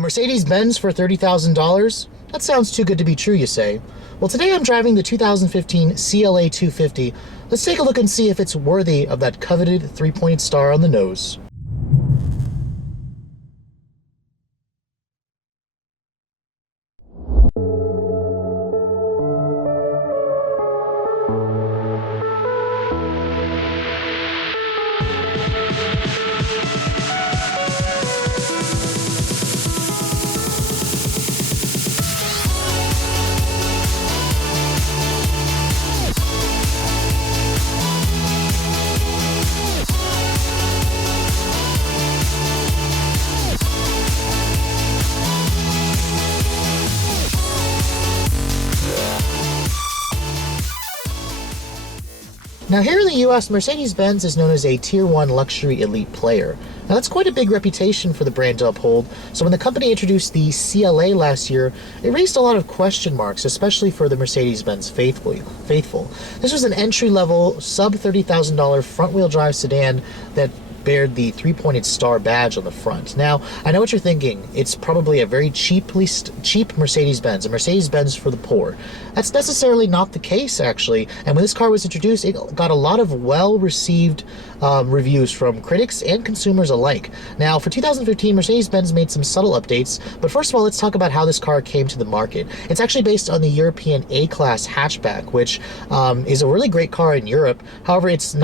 Mercedes-Benz for $30,000? That sounds too good to be true, you say. Well, today I'm driving the 2015 CLA250. Let's take a look and see if it's worthy of that coveted three-pointed star on the nose. Now here in the US, Mercedes-Benz is known as a Tier 1 luxury elite player. Now that's quite a big reputation for the brand to uphold, so when the company introduced the CLA last year, it raised a lot of question marks, especially for the Mercedes-Benz faithful. This was an entry-level, sub-$30,000 front-wheel drive sedan that bared the three-pointed star badge on the front. Now, I know what you're thinking. It's probably a very cheap Mercedes-Benz, a Mercedes-Benz for the poor. That's necessarily not the case, actually. And when this car was introduced, it got a lot of well-received reviews from critics and consumers alike. Now, for 2015, Mercedes-Benz made some subtle updates, but first of all, let's talk about how this car came to the market. It's actually based on the European A-Class hatchback, which is a really great car in Europe. However, it's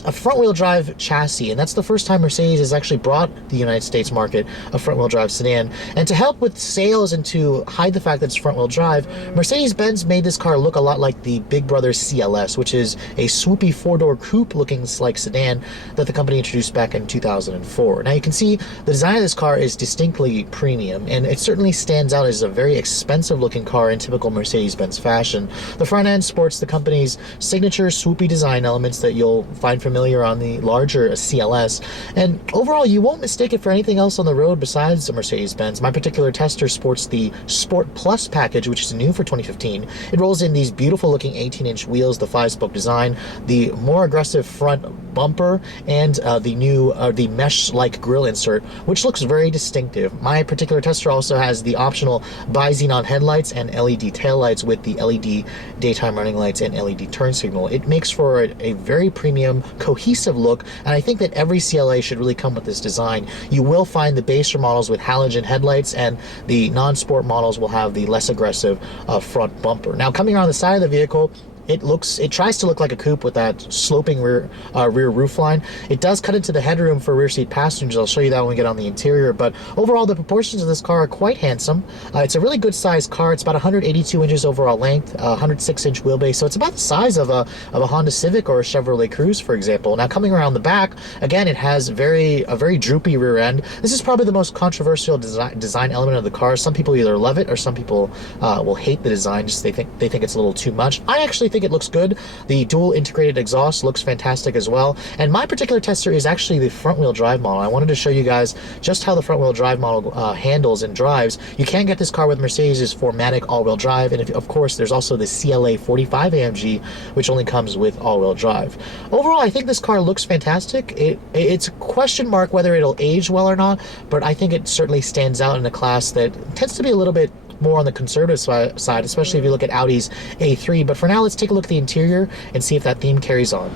a front-wheel drive chassis, and that's the first time Mercedes has actually brought the United States market a front-wheel drive sedan. And to help with sales and to hide the fact that it's front-wheel drive, Mercedes-Benz made this car look a lot like the Big Brother CLS, which is a swoopy four-door coupe-looking like sedan that the company introduced back in 2004. Now you can see the design of this car is distinctly premium, and it certainly stands out as a very expensive-looking car in typical Mercedes-Benz fashion. The front end sports the company's signature swoopy design elements that you'll find familiar on the larger CLS, and overall you won't mistake it for anything else on the road besides the Mercedes-Benz. My particular tester sports the Sport Plus package, which is new for 2015. It rolls in these beautiful looking 18-inch wheels, the 5-spoke design, the more aggressive front bumper, and the mesh-like grille insert, which looks very distinctive. My particular tester also has the optional bi-xenon headlights and LED taillights with the LED daytime running lights and LED turn signal. It makes for a very premium, cohesive look, and I think that every CLA should really come with this design. You will find the baser models with halogen headlights, and the non-sport models will have the less aggressive front bumper. Now, coming around the side of the vehicle, it tries to look like a coupe with that sloping rear roofline. It does cut into the headroom for rear seat passengers. I'll show you that when we get on the interior, but overall the proportions of this car are quite handsome. It's a really good sized car. It's about 182 inches overall length, 106-inch wheelbase, so it's about the size of a Honda Civic or a Chevrolet Cruze, for example. Now, coming around the back, again, it has a very droopy rear end. This is probably the most controversial design element of the car. Some people either love it or some people will hate the design. Just they think it's a little too much. I actually think it looks good. The dual integrated exhaust looks fantastic as well, and my particular tester is actually the front wheel drive model. I wanted to show you guys just how the front wheel drive model handles and drives. You can get this car with Mercedes' 4MATIC all-wheel drive, and of course there's also the CLA-45 AMG, which only comes with all-wheel drive. Overall, I think this car looks fantastic. It's a question mark whether it'll age well or not, but I think it certainly stands out in a class that tends to be a little bit more on the conservative side, especially if you look at Audi's A3. But for now, let's take a look at the interior and see if that theme carries on.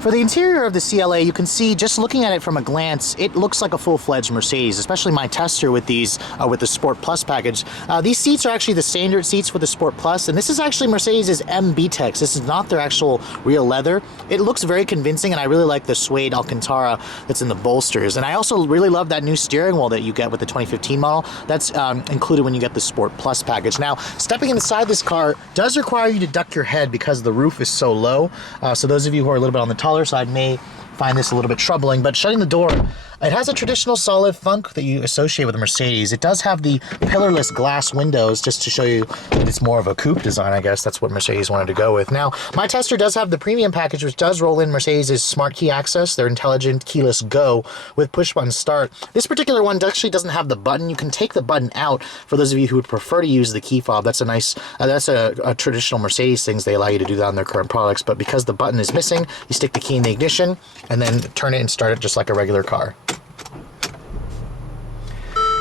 For the interior of the CLA, you can see, just looking at it from a glance, it looks like a full-fledged Mercedes, especially my tester with these, with the Sport Plus package. These seats are actually the standard seats with the Sport Plus, and this is actually Mercedes' MB-Tex. This is not their actual real leather. It looks very convincing, and I really like the suede Alcantara that's in the bolsters. And I also really love that new steering wheel that you get with the 2015 model. That's included when you get the Sport Plus package. Now, stepping inside this car does require you to duck your head because the roof is so low. So those of you who are a little bit on the taller side may find this a little bit troubling, but shutting the door, it has a traditional solid funk that you associate with a Mercedes. It does have the pillarless glass windows, just to show you that it's more of a coupe design. I guess that's what Mercedes wanted to go with. Now, my tester does have the premium package, which does roll in Mercedes' smart key access, their intelligent keyless go with push button start. This particular one actually doesn't have the button. You can take the button out for those of you who would prefer to use the key fob. That's a nice, that's a traditional Mercedes things. They allow you to do that on their current products, but because the button is missing, you stick the key in the ignition and then turn it and start it just like a regular car.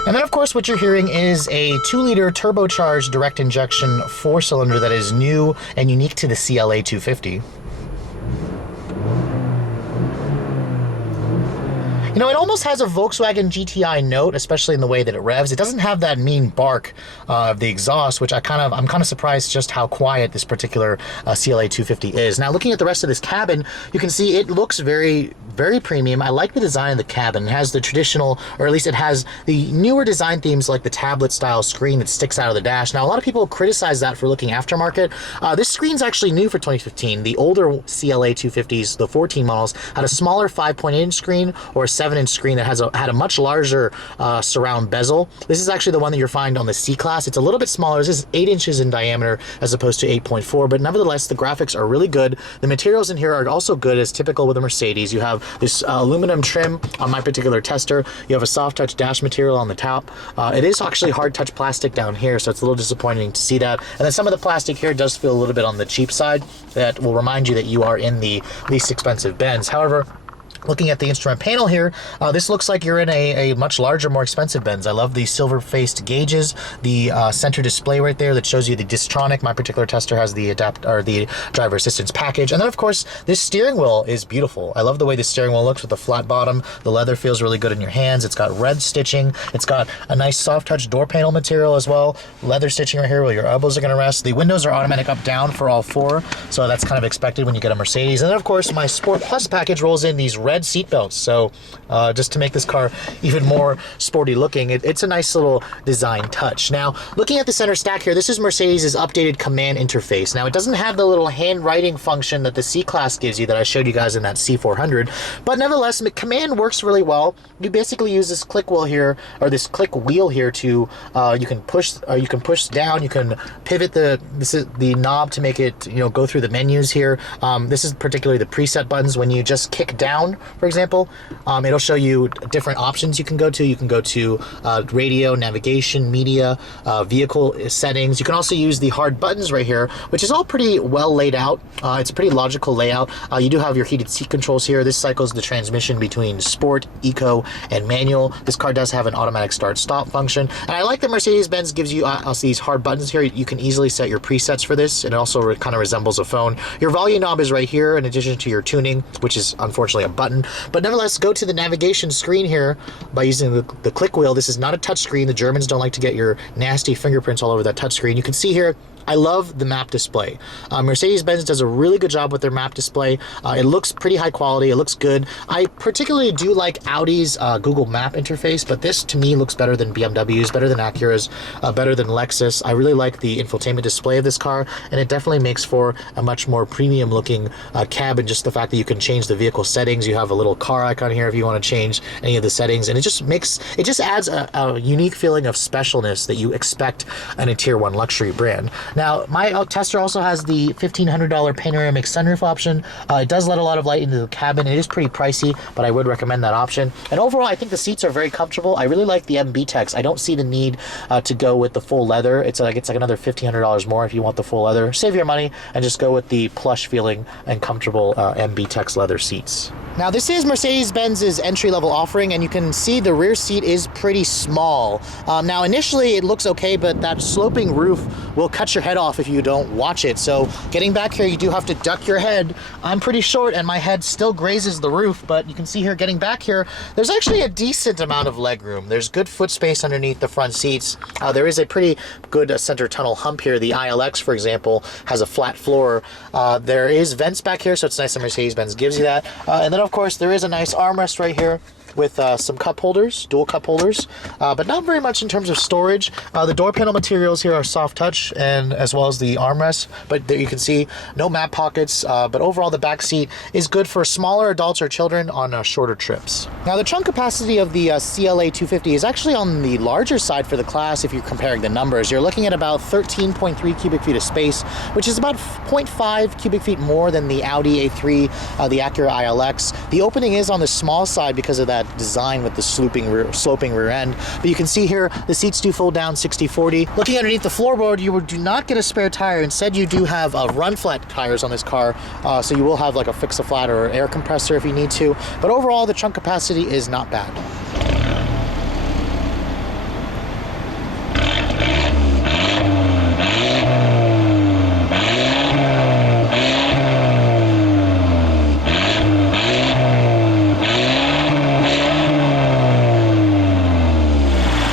And then, of course, what you're hearing is a 2-liter turbocharged direct injection 4-cylinder that is new and unique to the CLA250. You know, it almost has a Volkswagen GTI note, especially in the way that it revs. It doesn't have that mean bark of the exhaust, which I'm kind of surprised just how quiet this particular CLA250 is. Now, looking at the rest of this cabin, you can see it looks very premium. I like the design of the cabin. It has the traditional, or at least it has the newer design themes like the tablet style screen that sticks out of the dash. Now, a lot of people criticize that for looking aftermarket. This screen's actually new for 2015. The older CLA250s, the 14 models, had a smaller 5.8-inch screen or a 7-inch screen that had a much larger surround bezel. This is actually the one that you'll find on the C-Class. It's a little bit smaller. This is 8 inches in diameter as opposed to 8.4, but nevertheless, the graphics are really good. The materials in here are also good, as typical with a Mercedes. You have this aluminum trim on my particular tester. You have a soft touch dash material on the top. It is actually hard touch plastic down here, so it's a little disappointing to see that. And then some of the plastic here does feel a little bit on the cheap side. That will remind you that you are in the least expensive Benz. However, looking at the instrument panel here, this looks like you're in a much larger, more expensive Benz. I love the silver-faced gauges, the center display right there that shows you the Distronic. My particular tester has the the driver assistance package. And then, of course, this steering wheel is beautiful. I love the way the steering wheel looks with the flat bottom. The leather feels really good in your hands. It's got red stitching. It's got a nice soft-touch door panel material as well. Leather stitching right here where your elbows are going to rest. The windows are automatic up-down for all four, so that's kind of expected when you get a Mercedes. And then, of course, my Sport Plus package rolls in these red seat belts, so just to make this car even more sporty looking, it's a nice little design touch. Now, looking at the center stack here, this is Mercedes' updated command interface. Now, it doesn't have the little handwriting function that the C-Class gives you that I showed you guys in that C400, but nevertheless, command works really well. You basically use this click wheel here, or this click wheel here, to you can push down, you can pivot the knob to make it, you know, go through the menus here. This is particularly the preset buttons. When you just kick down, for example, it'll show you different options you can go to. You can go to radio, navigation, media, vehicle settings. You can also use the hard buttons right here, which is all pretty well laid out. It's a pretty logical layout. You do have your heated seat controls here. This cycles the transmission between sport, eco, and manual. This car does have an automatic start-stop function. And I like that Mercedes-Benz gives you also these hard buttons here. You can easily set your presets for this. It also kind of resembles a phone. Your volume knob is right here in addition to your tuning, which is unfortunately a button. But nevertheless, go to the navigation screen here by using the click wheel. This is not a touch screen. The Germans don't like to get your nasty fingerprints all over that touch screen. You can see here, I love the map display. Mercedes-Benz does a really good job with their map display. It looks pretty high quality. It looks good. I particularly do like Audi's Google Map interface, but this to me looks better than BMW's, better than Acura's, better than Lexus. I really like the infotainment display of this car, and it definitely makes for a much more premium looking cabin. Just the fact that you can change the vehicle settings. You have a little car icon here if you want to change any of the settings, and it just adds a unique feeling of specialness that you expect in a tier 1 luxury brand. Now, my tester also has the $1,500 panoramic sunroof option. It does let a lot of light into the cabin. It is pretty pricey, but I would recommend that option. And overall, I think the seats are very comfortable. I really like the MB-Tex. I don't see the need to go with the full leather. It's like another $1,500 more if you want the full leather. Save your money and just go with the plush feeling and comfortable MB-Tex leather seats. Now, this is Mercedes-Benz's entry-level offering, and you can see the rear seat is pretty small. Now, initially, it looks okay, but that sloping roof will cut your head off if you don't watch it. So getting back here, you do have to duck your head. I'm pretty short, and my head still grazes the roof, but you can see here, getting back here, there's actually a decent amount of leg room. There's good foot space underneath the front seats. There is a pretty good center tunnel hump here. The ILX, for example, has a flat floor. There is vents back here, so it's nice that Mercedes-Benz gives you that. And then, of course, there is a nice armrest right here with some cup holders, dual cup holders, but not very much in terms of storage. The door panel materials here are soft touch, and as well as the armrest, but there you can see no map pockets, but overall the back seat is good for smaller adults or children on shorter trips. Now, the trunk capacity of the CLA250 is actually on the larger side for the class if you're comparing the numbers. You're looking at about 13.3 cubic feet of space, which is about 0.5 cubic feet more than the Audi A3, the Acura ILX. The opening is on the small side because of that design with the sloping rear end, but you can see here the seats do fold down 60/40. Looking underneath the floorboard, you do not get a spare tire. Instead, you do have run flat tires on this car, so you will have like a fix-a-flat or air compressor if you need to, but overall the trunk capacity is not bad.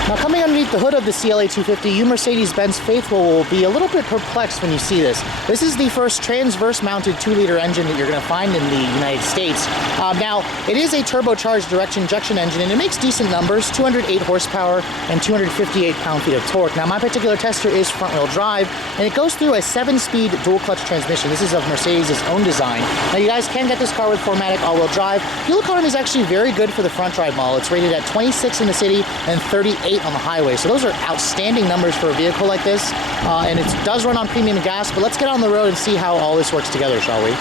Now, coming underneath the hood of the CLA250, you Mercedes-Benz faithful will be a little bit perplexed when you see this. This is the first transverse-mounted 2-liter engine that you're going to find in the United States. Now, it is a turbocharged direct injection engine, and it makes decent numbers, 208 horsepower and 258 pound-feet of torque. Now, my particular tester is front-wheel drive, and it goes through a 7-speed dual-clutch transmission. This is of Mercedes' own design. Now, you guys can get this car with 4MATIC all-wheel drive. Fuel economy is actually very good for the front-drive model. It's rated at 26 in the city and 38 on the highway. So those are outstanding numbers for a vehicle like this. And it does run on premium gas, but let's get on the road and see how all this works together, shall we?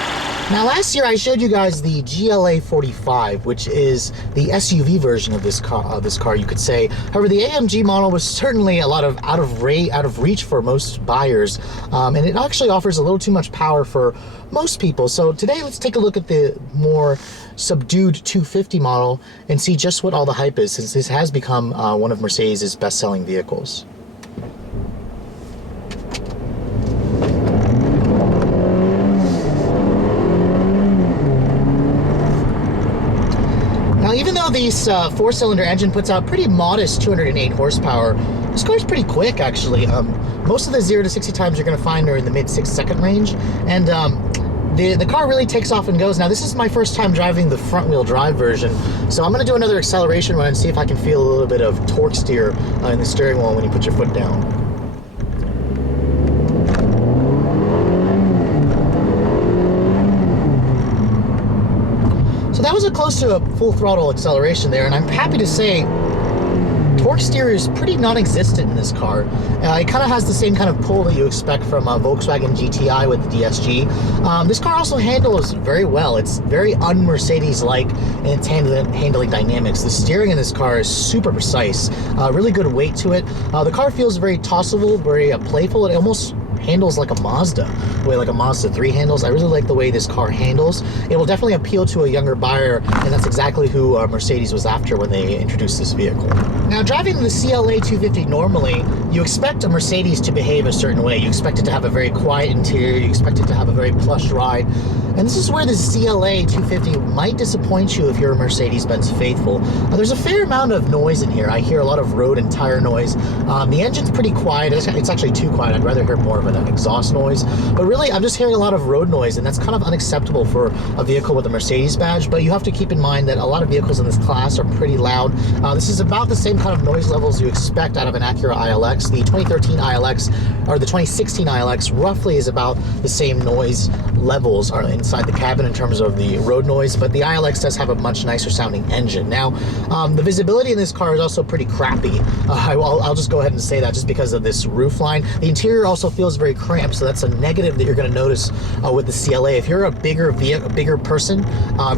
Now, last year I showed you guys the CLA-45, which is the SUV version of this car, you could say. However, the AMG model was certainly a lot of out of reach for most buyers, and it actually offers a little too much power for most people. So today, let's take a look at the more subdued 250 model and see just what all the hype is, since this has become one of Mercedes' best-selling vehicles. Now, even though this 4-cylinder engine puts out pretty modest 208 horsepower, this car's pretty quick, actually. Most of the 0 to 60 times you're going to find are in the mid 6-second range, and the car really takes off and goes. Now, this is my first time driving the front-wheel drive version, so I'm going to do another acceleration run and see if I can feel a little bit of torque steer in the steering wheel when you put your foot down. So that was close to a full throttle acceleration there, and I'm happy to say torque steer is pretty non-existent in this car. It kind of has the same kind of pull that you expect from a Volkswagen GTI with the DSG. This car also handles very well. It's very un-Mercedes-like in its handling dynamics. The steering in this car is super precise, really good weight to it. The car feels very tossable, very playful. It almost handles like a Mazda, the way like a Mazda 3 handles. I really like the way this car handles. It will definitely appeal to a younger buyer, and that's exactly who Mercedes was after when they introduced this vehicle. Now, driving the CLA250 normally, you expect a Mercedes to behave a certain way. You expect it to have a very quiet interior, you expect it to have a very plush ride, and this is where the CLA250 might disappoint you if you're a Mercedes-Benz faithful. There's a fair amount of noise in here. I hear a lot of road and tire noise. The engine's pretty quiet. It's actually too quiet. I'd rather hear more of an exhaust noise, but really I'm just hearing a lot of road noise, and that's kind of unacceptable for a vehicle with a Mercedes badge. But you have to keep in mind that a lot of vehicles in this class are pretty loud. This is about the same kind of noise levels you expect out of an Acura ILX. The 2013 ILX or the 2016 ILX roughly is about the same noise levels are inside the cabin in terms of the road noise, but the ILX does have a much nicer sounding engine. Now, the visibility in this car is also pretty crappy. I'll just go ahead and say that just because of this roof line. The interior also feels very cramped, so that's a negative that you're going to notice with the CLA. If you're a bigger person,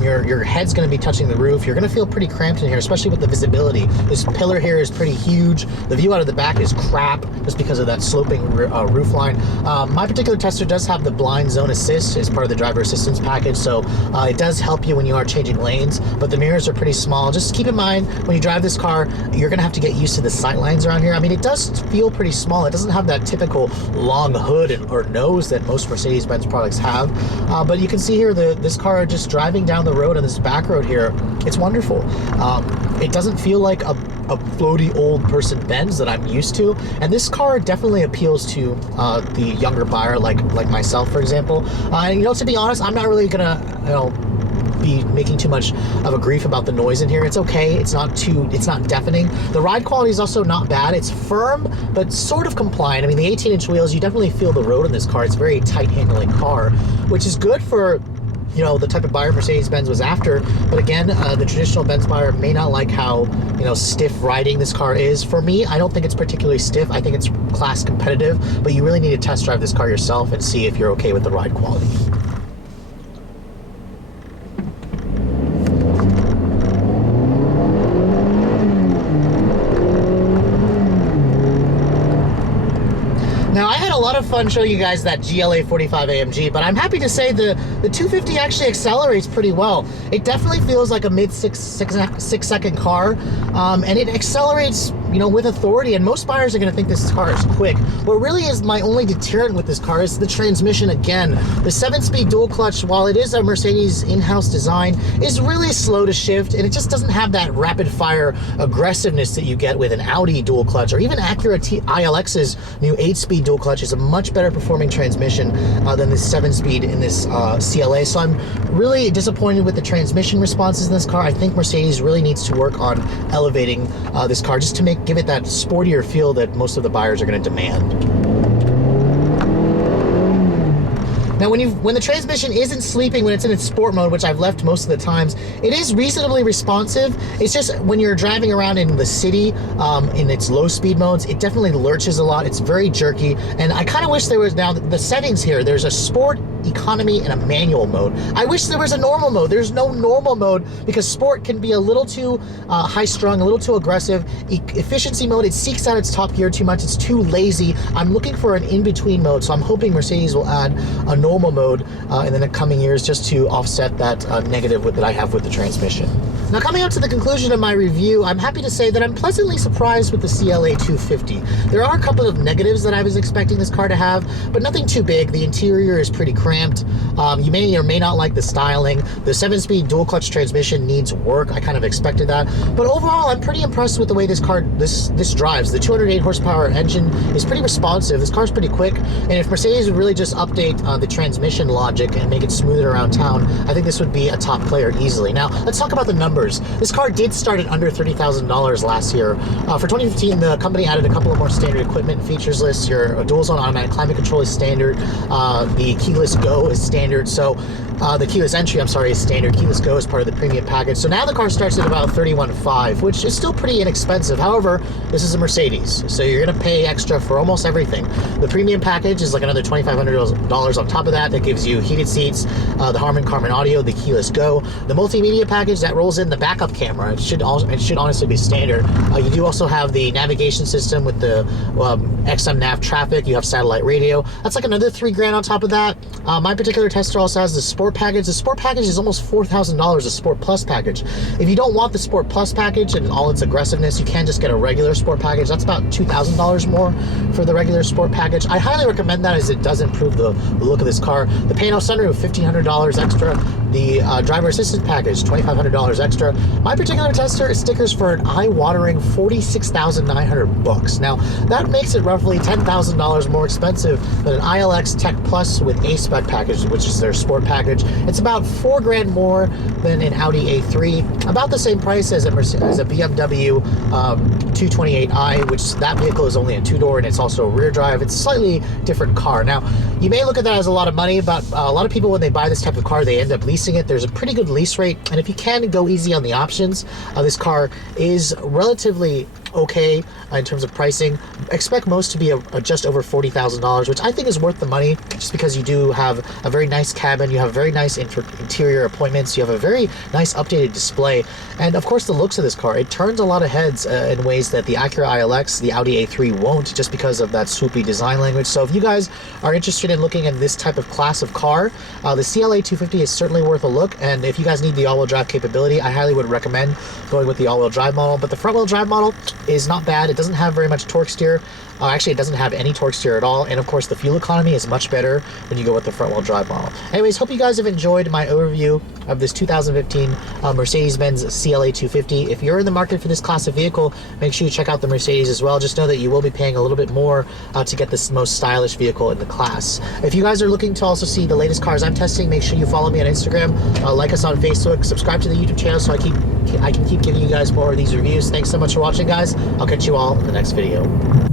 your head's going to be touching the roof. You're going to feel pretty cramped in here, especially with the visibility. This pillar here is pretty huge. The view out of the back is crap just because of that sloping roof line. My particular tester does have the blind zone assist as part of the driver assistance package, so it does help you when you are changing lanes, but the mirrors are pretty small. Just keep in mind when you drive this car, you're going to have to get used to the sight lines around here. I mean, it does feel pretty small. It doesn't have that typical long hood or nose that most Mercedes-Benz products have, but you can see here this car just driving down the road on this back road here, it's wonderful. It doesn't feel like a floaty old person Benz that I'm used to, and this car definitely appeals to the younger buyer like myself, for example. To be honest, I'm not really gonna be making too much of a grief about the noise in here. It's okay. It's not deafening. The ride quality is also not bad. It's firm, but sort of compliant. I mean, the 18-inch wheels, you definitely feel the road in this car. It's a very tight handling car, which is good for the type of buyer Mercedes-Benz was after. But again, the traditional Benz buyer may not like how stiff riding this car is. For me, I don't think it's particularly stiff. I think it's class competitive, but you really need to test drive this car yourself and see if you're okay with the ride quality. Now, I had a lot of fun showing you guys that CLA-45 AMG, but I'm happy to say the 250 actually accelerates pretty well. It definitely feels like a mid 6-second car, and it accelerates with authority, and most buyers are going to think this car is quick. What really is my only deterrent with this car is the transmission again. The 7-speed dual clutch, while it is a Mercedes in-house design, is really slow to shift, and it just doesn't have that rapid-fire aggressiveness that you get with an Audi dual clutch, or even Acura ILX's new 8-speed dual clutch is a much better performing transmission than this 7-speed in this CLA. So I'm really disappointed with the transmission responses in this car. I think Mercedes really needs to work on elevating this car just to give it that sportier feel that most of the buyers are going to demand. Now, when the transmission isn't sleeping, when it's in its sport mode, which I've left most of the times, it is reasonably responsive. It's just when you're driving around in the city, in its low speed modes, it definitely lurches a lot. It's very jerky, and I kind of wish there was, now the settings here, there's a sport, economy, and a manual mode. I wish there was a normal mode. There's no normal mode because sport can be a little too high-strung, a little too aggressive. Efficiency mode, it seeks out its top gear too much. It's too lazy. I'm looking for an in-between mode, so I'm hoping Mercedes will add a normal mode in the coming years just to offset that negative that I have with the transmission. Now, coming up to the conclusion of my review, I'm happy to say that I'm pleasantly surprised with the CLA250. There are a couple of negatives that I was expecting this car to have, but nothing too big. The interior is pretty cramped. You may or may not like the styling. The 7-speed dual clutch transmission needs work. I kind of expected that. But overall, I'm pretty impressed with the way this car this drives. The 208 horsepower engine is pretty responsive. This car's pretty quick. And if Mercedes would really just update the transmission logic and make it smoother around town, I think this would be a top player easily. Now, let's talk about the numbers. This car did start at under $30,000 last year. For 2015, the company added a couple of more standard equipment features lists. Your dual-zone automatic climate control is standard. The keyless go is standard. So the keyless entry, I'm sorry, is standard. Keyless go is part of the premium package. So now the car starts at about $31,500, which is still pretty inexpensive. However, this is a Mercedes, so you're going to pay extra for almost everything. The premium package is like another $2,500 on top of that. That gives you heated seats, the Harman Kardon audio, the keyless go, the multimedia package that rolls in the backup camera. It should honestly be standard. You do also have the navigation system with the XM nav traffic. You have satellite radio. That's like another $3,000 on top of that. My particular tester also has the Sport package. The Sport package is almost $4,000, the Sport Plus package. If you don't want the Sport Plus package and all its aggressiveness, you can just get a regular Sport package. That's about $2,000 more for the regular Sport package. I highly recommend that as it does improve the look of this car. The paint-off sunroof, $1,500 extra. The driver assistance package, $2,500 extra. My particular tester is stickers for an eye-watering $46,900. Now, that makes it roughly $10,000 more expensive than an ILX Tech Plus with A-Spec package, which is their Sport package. It's about $4,000 more than an Audi A3, about the same price as a BMW 228i, which that vehicle is only a two-door and it's also rear drive. It's a slightly different car. Now, you may look at that as a lot of money, but a lot of people, when they buy this type of car, they end up leasing it. There's a pretty good lease rate, and if you can go easy on the options, this car is relatively okay in terms of pricing. Expect most to be just over $40,000, which I think is worth the money, just because you do have a very nice cabin, you have very nice interior appointments, you have a very nice updated display, and of course the looks of this car. It turns a lot of heads in ways that the Acura ILX, the Audi A3 won't, just because of that swoopy design language. So if you guys are interested in looking at this type of class of car, the CLA250 is certainly worth a look, and if you guys need the all-wheel drive capability, I highly would recommend going with the all-wheel drive model. But the front-wheel drive model is not bad. It doesn't have very much torque steer. Actually, it doesn't have any torque steer at all. And of course, the fuel economy is much better when you go with the front-wheel drive model. Anyways, hope you guys have enjoyed my overview of this 2015 Mercedes-Benz CLA250. If you're in the market for this class of vehicle, make sure you check out the Mercedes as well. Just know that you will be paying a little bit more to get this most stylish vehicle in the class. If you guys are looking to also see the latest cars I'm testing, make sure you follow me on Instagram, like us on Facebook, subscribe to the YouTube channel so I can keep giving you guys more of these reviews. Thanks so much for watching, guys. I'll catch you all in the next video.